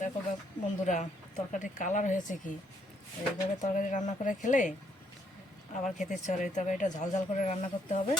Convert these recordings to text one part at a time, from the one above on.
দেখো বন্ধুরা, তরকারির কালার হয়েছে কি। এইভাবে তরকারি রান্না করে খেলে আবার খেতে ইচ্ছে করে। এই তরকারিটা ঝাল ঝাল করে রান্না করতে হবে।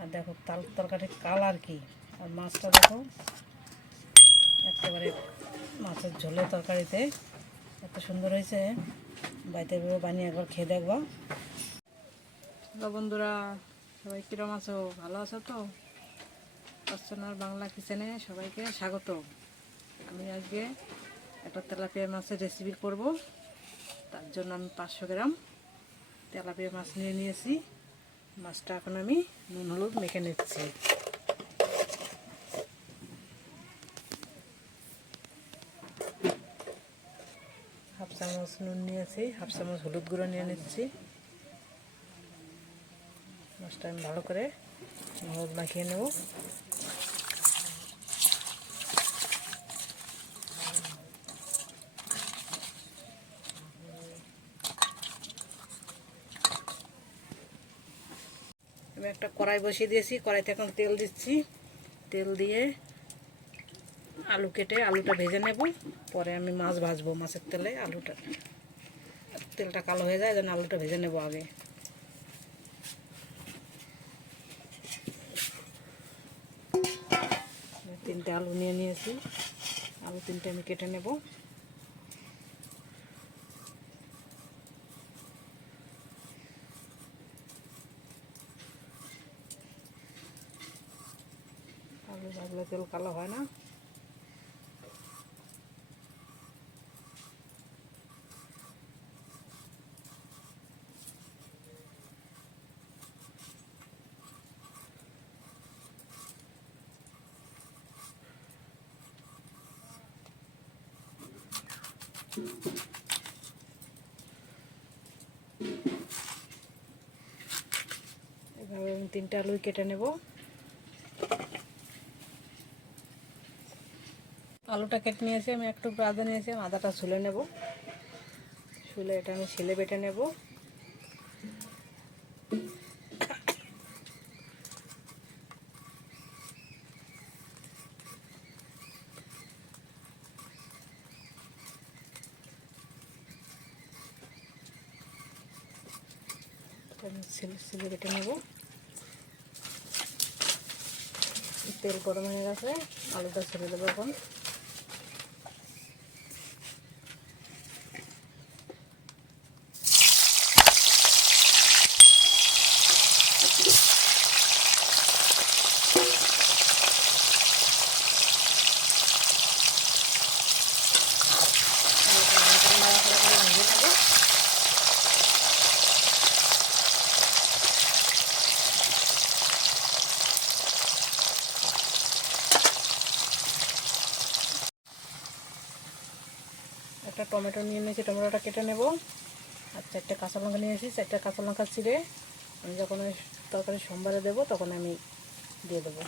আর দেখো তরকারির কালার কি। আর মাছটা দেখো একেবারে মাছের ঝোলের তরকারিতে এত সুন্দর হয়েছে। বাড়িতে বানিয়ে একবার খেয়ে দেখবা। হ্যালো বন্ধুরা, সবাই কিরম আছো? ভালো আছো তো? অর্চনার বাংলা কিচেনে সবাইকে স্বাগত। আমি আজকে একটা তেলাপিয়া মাছের রেসিপি করব। তার জন্য আমি 500 গ্রাম তেলাপিয়া মাছ নিয়েছি। মাছটা এখন আমি নুন হলুদ মেখে নিচ্ছি। হাফ চামচ নুন নিয়েছি, হাফ চামচ হলুদ গুঁড়ো নিয়ে নিচ্ছি। মাছটা আমি ভালো করে হলুদ মাখিয়ে নেব। আমি একটা কড়াই বসিয়ে দিয়েছি। কড়াইতে এখন তেল দিচ্ছি। তেল দিয়ে আলু কেটে আলুটা ভেজে নেব। পরে আমি মাছ ভাজবো। মাছের তেলে তেলটা কালো হয়ে যায়, যেন আলুটা ভেজে নেব আগে। তিনটে আলু নিয়ে নিয়েছি। আলু তিনটে আমি কেটে নেব। আলু ভাজলে তেল কালো হয় না। এভাবে আমি তিনটে আলুই কেটে নেব। আলুটা কেটে নিয়েছি। আমি একটু আদা নিয়েছি, আদাটা ছুলে নেব। ছুলে এটা আমি ছেলে বেটে নেব। ছেলে বেটে নেব। তেল গরম হয়ে গেছে, আলুটা ছেড়ে দেবো এখন। একটা টমেটো নিয়ে নিয়েছি, টমেটোটা কেটে নেব। আর 4টে কাঁচা লঙ্কা নিয়েছি, 4টে কাঁচা লঙ্কা চিড়ে আমি যখন ওই তরকারি সোমবারে দেবো তখন আমি দিয়ে দেবো।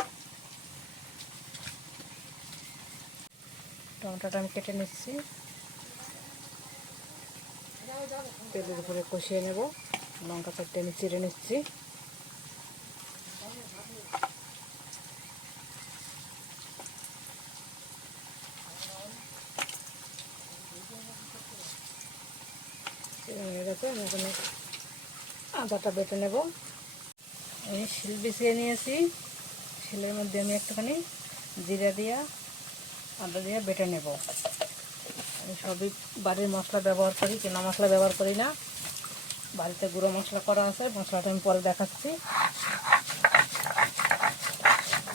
টমেটোটা আমি কেটে নিচ্ছি। তেলের উপরে কষিয়ে নেব। লঙ্কা 4টে আমি চিড়ে নিচ্ছি। হয়ে গেছে, আমি এখানে আদাটা বেটে নেব। আমি শিল বিছিয়ে নিয়েছি। শিলের মধ্যে আমি একটুখানি জিরা দিয়া আদা দিয়ে বেটে নেব। আমি সবই বাড়ির মশলা ব্যবহার করি, কেনা মশলা ব্যবহার করি না। বাড়িতে গুঁড়ো মশলা করা আছে, মশলাটা আমি পরে দেখাচ্ছি।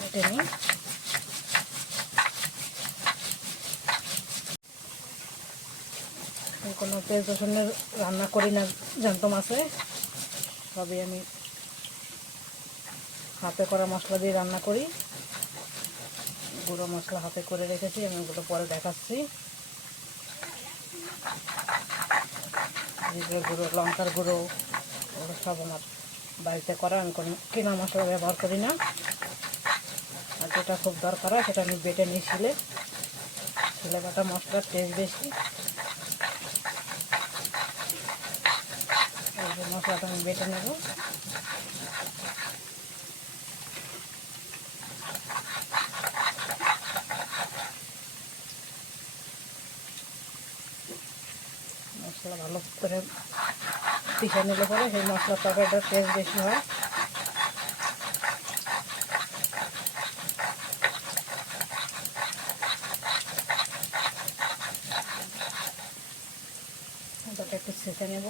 বেটে নিই। আমি কোনো পেঁয়াজ রসুনের রান্না করি না জ্যান্ত মাছে। সবই আমি হাতে করা মশলা দিয়ে রান্না করি। গুঁড়ো মশলা হাতে করে রেখেছি, আমি ওগুলো পরে দেখাচ্ছি। জিরের গুঁড়ো, লঙ্কার গুঁড়ো, ওগুলো সব আমার বাড়িতে করা। আমি কোনো কেনা মশলা ব্যবহার করি না। আর যেটা খুব দরকার হয় সেটা আমি বেটে নিই শিলে। শিলে বাটা মশলার টেস্ট বেশি। এই মশলাটা আমি বেটে নেব। মশলা ভালো করে পিষে নিলে পরে সেই মশলার তরকারিটার টেস্ট বেশি হয়। ওটাকে একটু ছেঁচে নেব।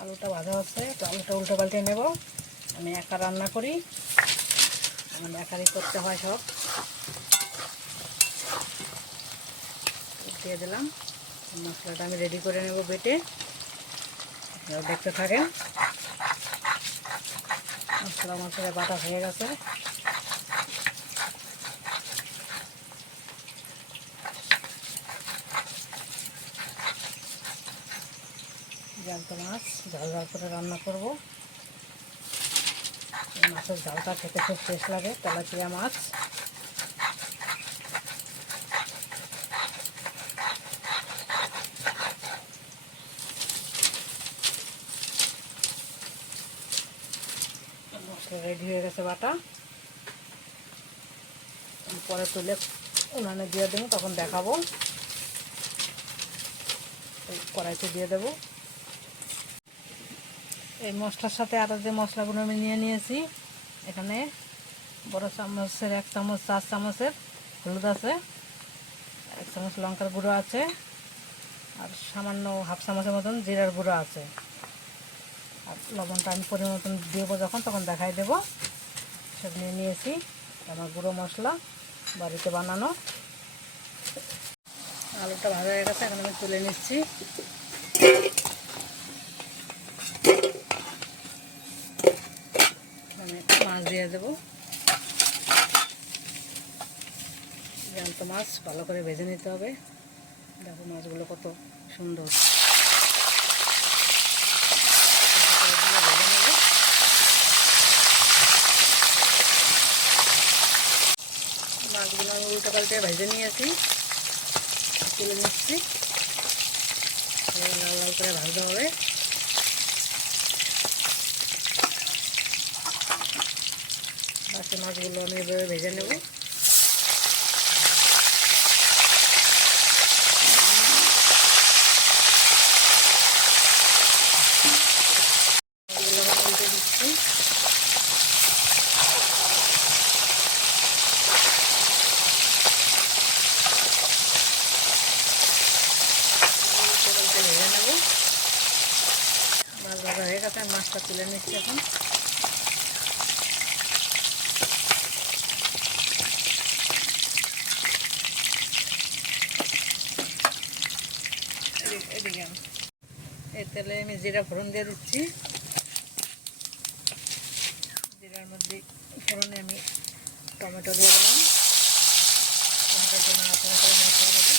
আলুটা ভাজা হচ্ছে, তো আলুটা উল্টো পাল্টে নেব। আমি একা রান্না করি, মানে একারই করতে হয় সব। দিয়ে দিলাম, মশলাটা আমি রেডি করে নেব বেটে। আপনারা দেখতে থাকেন। মশলা বাটা হয়ে গেছে। জ্যান্ত মাছ ঝাল ঝাল করে রান্না করব। মাছের ঝালটা খেতে খুব টেস্ট লাগে, তেলাপিয়া মাছ। মশলা রেডি হয়ে গেছে বাটা। পরে তুলে উনানে দিয়ে দেবো, তখন দেখাবো। কড়াইতে দিয়ে দেবো। এই মশলার সাথে আরও যে মশলাগুলো আমি নিয়ে নিয়েছি, এখানে বড় চামচের 1 চামচ 4 চামচের হলুদ আছে, 1 চামচ লঙ্কার গুঁড়ো আছে, আর সামান্য হাফ চামচের মতন জিরার গুঁড়ো আছে। আর লবণটা আমি পরিমাণ মতন দেবো যখন, তখন দেখাই দেবো। সব নিয়ে নিয়েছি আমার গুঁড়ো মশলা, বাড়িতে বানানো। আলুটা ভাজা হয়ে গেছে, এখন আমি তুলে নিচ্ছি। আমি মাছ দিয়ে দেবো। জ্যান্ত মাছ ভালো করে ভেজে নিতে হবে। দেখো মাছগুলো কত সুন্দর। মাছগুলো আমি উল্টো পাল্টে ভেজে নিয়েছি, তুলে নিচ্ছি। লাল লাল করে ভাজতে হবে। বাকি মাছগুলো আমি এভাবে ভেজে নেব। উল্টে দিচ্ছি। ভেজে নেব। মাছ ভাজা হয়ে গেছে, মাছটা তুলে নিচ্ছি এখন। এদিকে এই তেলে আমি জিরা ফোড়ন দিয়ে দিচ্ছি। জিরার মধ্যে ফোড়নে আমি টমেটো দিয়ে দিলাম। টমেটোর জন্য মশলা দেবো।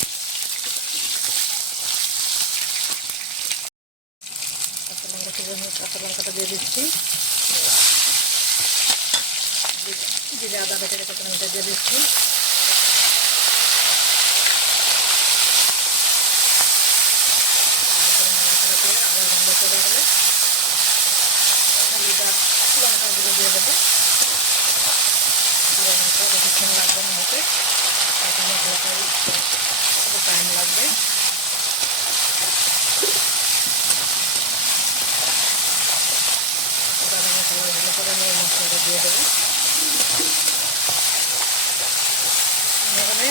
কাঁচা লঙ্কাটা দিয়ে দিচ্ছি। জিরে আদা বেটে রেখে টমেটো দিয়ে দিচ্ছি। আবার গন্ধ চলে গেলে লঙ্কাগুলো দিয়ে দেবো। জিরে লঙ্কা বেশিক্ষণ লাগবে না হতে, এখন মশলাটাই একটু টাইম লাগবে। মশলা ভালো করে আমি মশলাটা দিয়ে দেবো। এখানে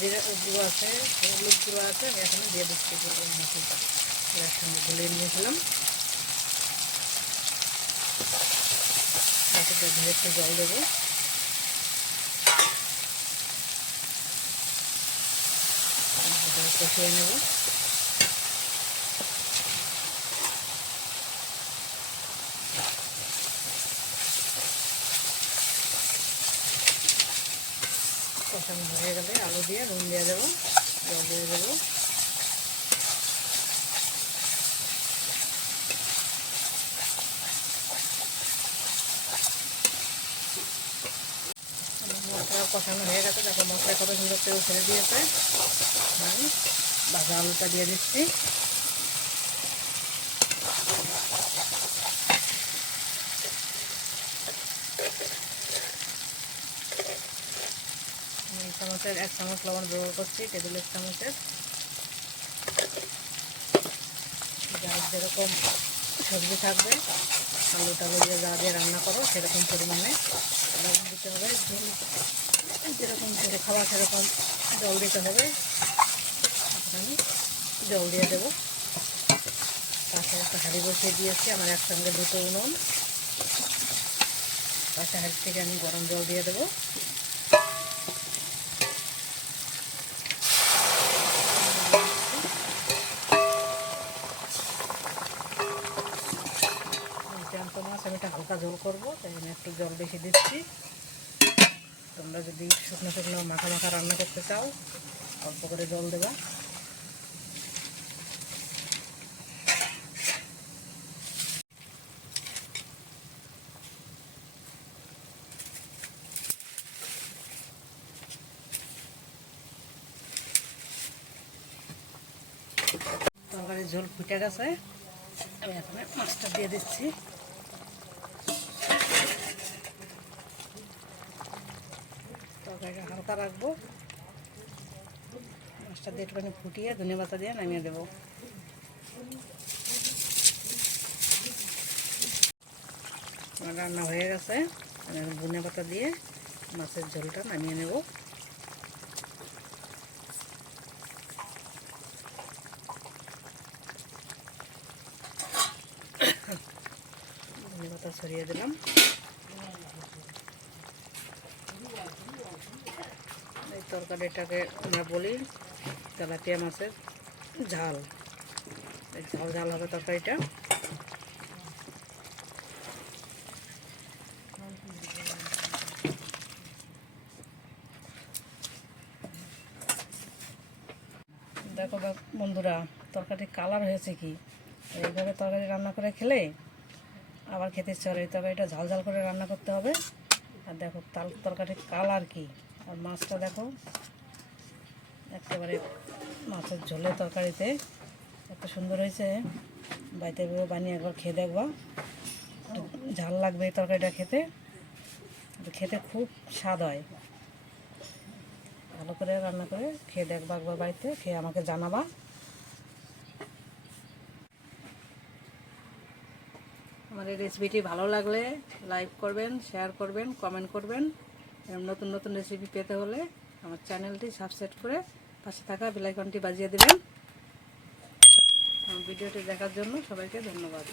জিরে গুঁড়ো আছে, হলুদ গুঁড়ো আছে, আমি এখানে দিয়ে দিচ্ছি মশলাটা। এর সঙ্গে গুলিয়ে নিয়েছিলাম। বাকিটা ধীরে একটু জল দেবো। কষিয়ে নেব। কষানো হয়ে গেলে আলু দিয়ে নুন দিয়ে দেবো, জল দিয়ে দেবো। মশলা কষানো হয়ে গেছে, দেখো মশলা কত সুন্দর তেল ছেড়ে দিয়েছে। আমি ভাজা আলুটা দিয়ে দিচ্ছি। চামচের 1 চামচ লবণ ব্যবহার করছি, টেবিলের চামচের। যার যেরকম সবজি থাকবে, আলু টালু দিয়ে যা দিয়ে রান্না করো সেরকম পরিমাণে লবণ দিতে হবে। ঝোল যেরকম ঝোল খাওয়া সেরকম জল দিতে হবে। আমি জল দিয়ে দেবো। পাশে একটা হাঁড়ি বসিয়ে দিয়েছি, আমার একসঙ্গে দুটো উনুন। পাশে হাঁড়ি থেকে আমি গরম জল দিয়ে দেবো। জ্যান্ত মাছ আমি এটা হালকা ঝোল করবো, তাই আমি একটু জল বেশি দিচ্ছি। তোমরা যদি শুকনো শুকনো মাখা মাখা রান্না করতে চাও অল্প করে জল দেবা। তরকারির ঝোল ফুটে গেছে, আমি এখন মাছটা দিয়ে দিচ্ছি। তরকারিটা হালকা রাখবো। মাছটা দিয়ে একটুখানি ফুটিয়ে ধনে পাতা দিয়ে নামিয়ে দেবো। আমার রান্না হয়ে গেছে, আমি ধনে পাতা দিয়ে মাছের ঝোলটা নামিয়ে নেব। ধনে পাতা ছড়িয়ে দিলাম। এই তরকারিটাকে আমরা বলি তেলাপিয়া মাছের ঝাল। ঝাল ঝাল হবে তরকারিটা। দেখো বন্ধুরা, তরকারির কালার হয়েছে কি। এইভাবে তরকারি রান্না করে খেলে আবার খেতে ইচ্ছে করে। এই তরকারিটা ঝাল ঝাল করে রান্না করতে হবে। আর দেখো তরকারির কালার কি। আর মাছটা দেখো একেবারে মাছের ঝোলে তরকারিতে এত সুন্দর হয়েছে। বাড়িতে বানিয়ে একবার খেয়ে দেখবা, ঝাল লাগবে এই তরকারিটা খেতে। খেতে খুব স্বাদ হয়। ভালো করে রান্না করে খেয়ে দেখবা একবার, বাড়িতে খেয়ে আমাকে জানাবা। আমার এই রেসিপিটি ভালো লাগলে লাইক করবেন, শেয়ার করবেন, কমেন্ট করবেন। নতুন নতুন রেসিপি পেতে হলে আমার চ্যানেলটি সাবস্ক্রাইব করে পাশে থাকা বেল আইকনটি বাজিয়ে দেবেন। আমার ভিডিওটি দেখার জন্য সবাইকে ধন্যবাদ।